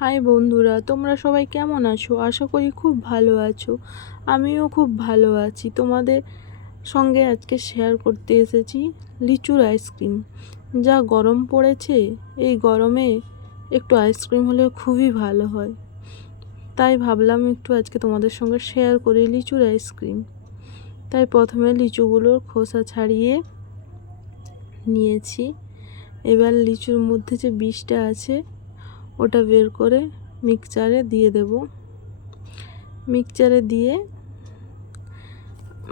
High বন্ধুরা, তোমরা সবাই কেমন আছো? আশা করি খুব ভালো আছো। আমিও খুব ভালো আছি। তোমাদের সঙ্গে আজকে শেয়ার করতে এসেছি লিচুর আইসক্রিম। যা গরম পড়েছে, এই গরমে একটু আইসক্রিম হলে খুবই ভালো হয়। তাই ভাবলাম একটু আজকে তোমাদের সঙ্গে শেয়ার করি লিচুর আইসক্রিম। তাই প্রথমে লিচুগুলোর খোসা ছাড়িয়ে নিয়েছি। এবার লিচুর মধ্যে যে বীজটা আছে ওটা বের করে মিক্সচারে দিয়ে দেব। মিক্সচারে দিয়ে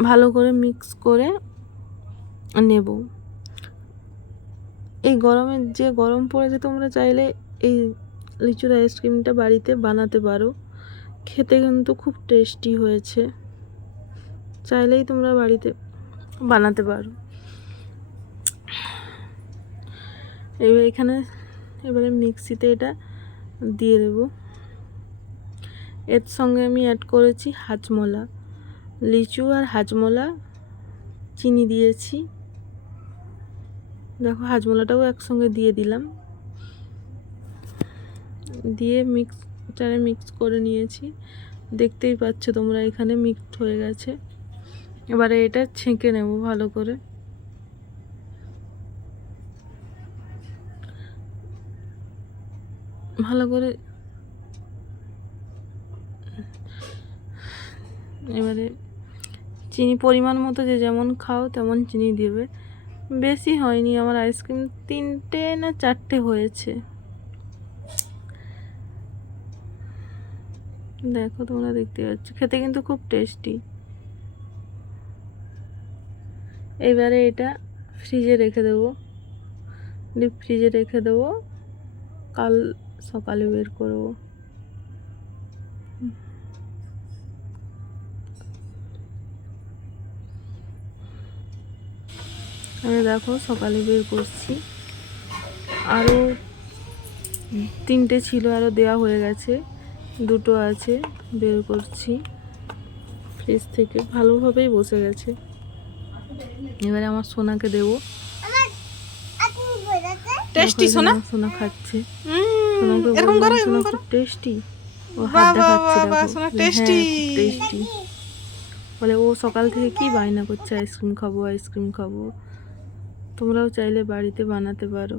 ভালো করে মিক্স করে নেব। এই গরমে যে গরম পড়েছে, তোমরা চাইলে এই লিচুর আইসক্রিমটা বাড়িতে বানাতে পারো। খেতে কিন্তু খুব টেস্টি হয়েছে। চাইলেই তোমরা বাড়িতে বানাতে পারো। এবারে মিক্সিতে এটা দিয়ে দেব। এর সঙ্গে আমি অ্যাড করেছি হাজমোলা, লিচু আর হাজমোলা, চিনি দিয়েছি। দেখো, হাজমোলাটাও একসঙ্গে দিয়ে দিলাম, দিয়ে মিক্সচারে মিক্স করে নিয়েছি। দেখতেই পাচ্ছ তোমরা, এখানে মিক্সড হয়ে গেছে। এবারে এটা ছেঁকে নেব ভালো করে। এবারে চিনি পরিমাণ মতো, যে যেমন খাও তেমন চিনি দেবে। বেশি হয়নি, আমার আইসক্রিম 3টে না 4টে হয়েছে। দেখো, তোমরা দেখতে পাচ্ছ, খেতে কিন্তু খুব টেস্টি। এবারে এটা ফ্রিজে রেখে দেবো, ডিপ ফ্রিজে রেখে দেবো। কাল সকালে বের করবো। আমি দেখো সকালে বের করছি। আরও 3টে ছিল, আরও দেওয়া হয়ে গেছে, 2টো আছে। বের করছি ফ্রিজ থেকে, ভালোভাবেই বসে গেছে। এবারে আমার সোনাকে দেবো। টেস্টি সোনা, সোনা খাচ্ছে। সোনা খুব টেস্টি। ও হাত দেখাচ্ছে, দেখো। সোনা হ্যাঁ, টেস্টি। খুব টেস্টি বলে। ও সকাল থেকে কি বায়না করছে, আইসক্রিম খাবো আইসক্রিম খাবো। তোমরাও চাইলে বাড়িতে বানাতে পারো।